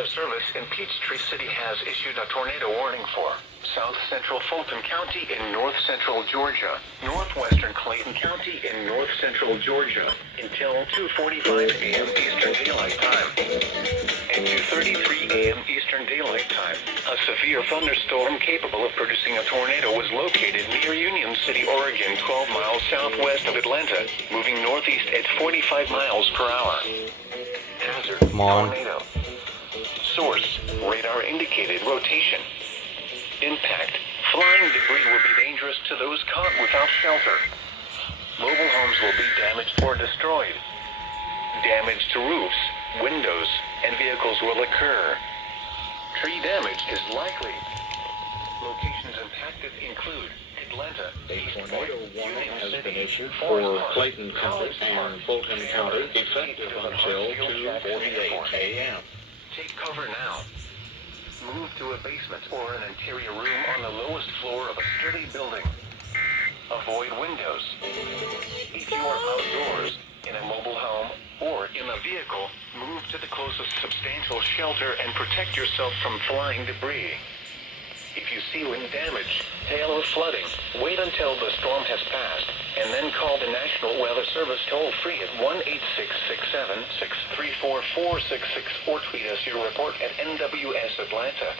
The service in Peachtree City has issued a tornado warning for south central Fulton County in north central Georgia, northwestern Clayton County in north central Georgia until 2:45 a.m. Eastern Daylight Time. At 2:33 a.m. Eastern Daylight Time, a severe thunderstorm capable of producing a tornado was located near Union City, Oregon, 12 miles southwest of Atlanta, moving northeast at 45 miles per hour. Hazard: tornado. Source: radar indicated rotation. Impact: flying debris will be dangerous to those caught without shelter. Mobile homes will be damaged or destroyed. Damage to roofs, windows, and vehicles will occur. Tree damage is likely. Locations impacted include Atlanta, A tornado warning has been issued for Clayton County and Fulton County, effective until 2:48 a.m. Take cover now. Move to a basement or an interior room on the lowest floor of a sturdy building. Avoid windows. If you are outdoors, in a mobile home, or in a vehicle, move to the closest substantial shelter and protect yourself from flying debris. If you see wind damage, hail or flooding, wait until the storm has passed, and then call the National Weather Service toll-free at 1-866-7-634-4666 or tweet us your report at NWS Atlanta.